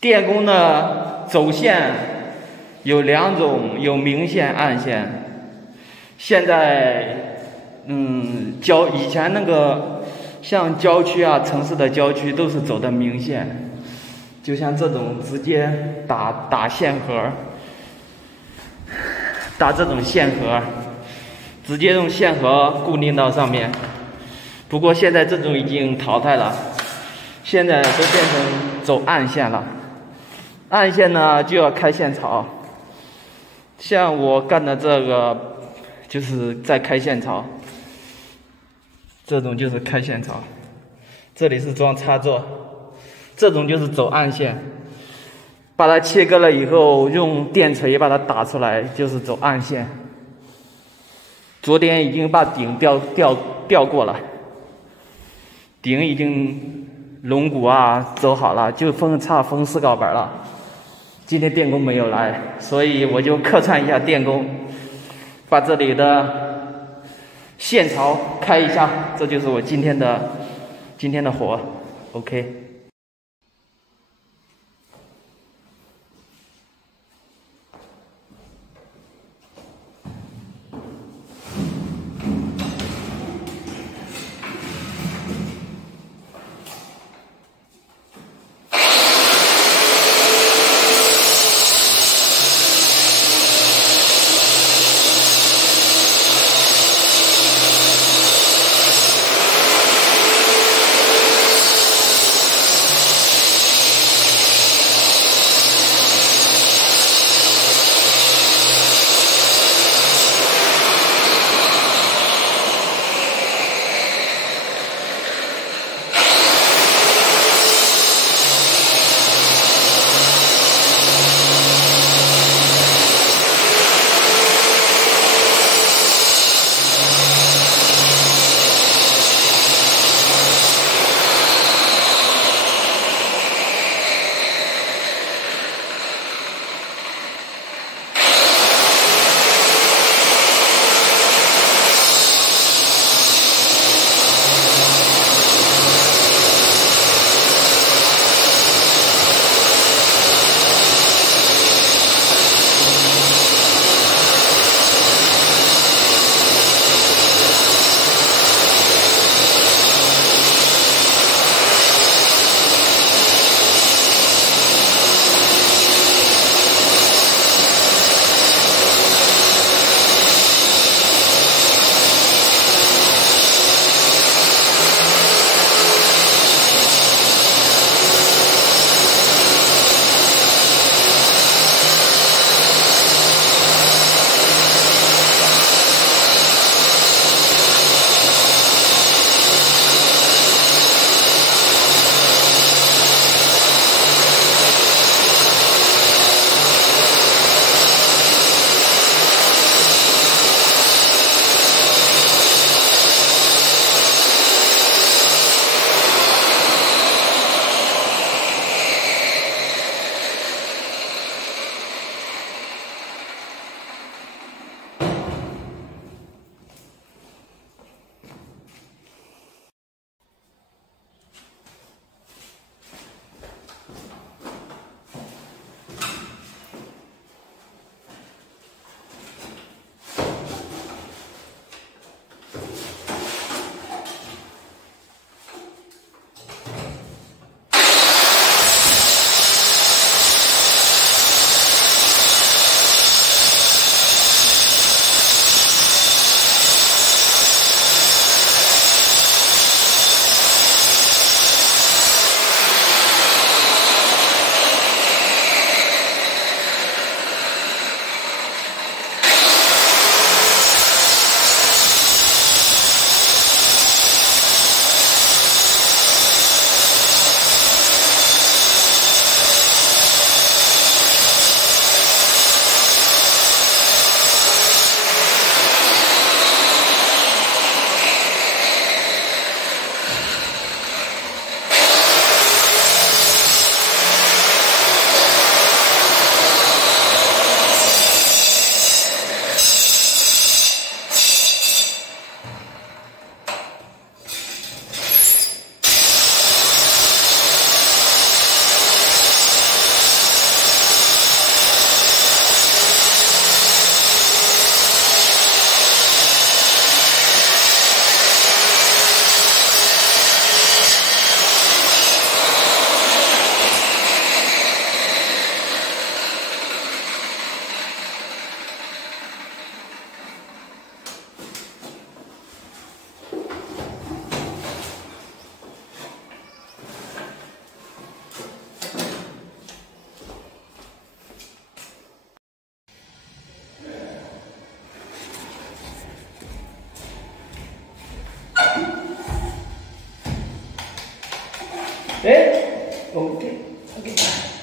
电工的走线有2种，有明线、暗线。现在，以前那个像郊区啊、城市的郊区都是走的明线，就像这种直接打线盒，打这种线盒，直接用线盒固定到上面。不过现在这种已经淘汰了，现在都变成走暗线了。暗线呢就要开线槽，像我干的这个就是在开线槽，这种就是开线槽，这里是装插座，这种就是走暗线，把它切割了以后用电锤把它打出来，就是走暗线。昨天已经把顶吊过了，顶已经龙骨啊走好了，就差封4镐板了。今天电工没有来，所以我就客串一下电工，把这里的线槽开一下，这就是我今天的活 ，OK。OK，OK。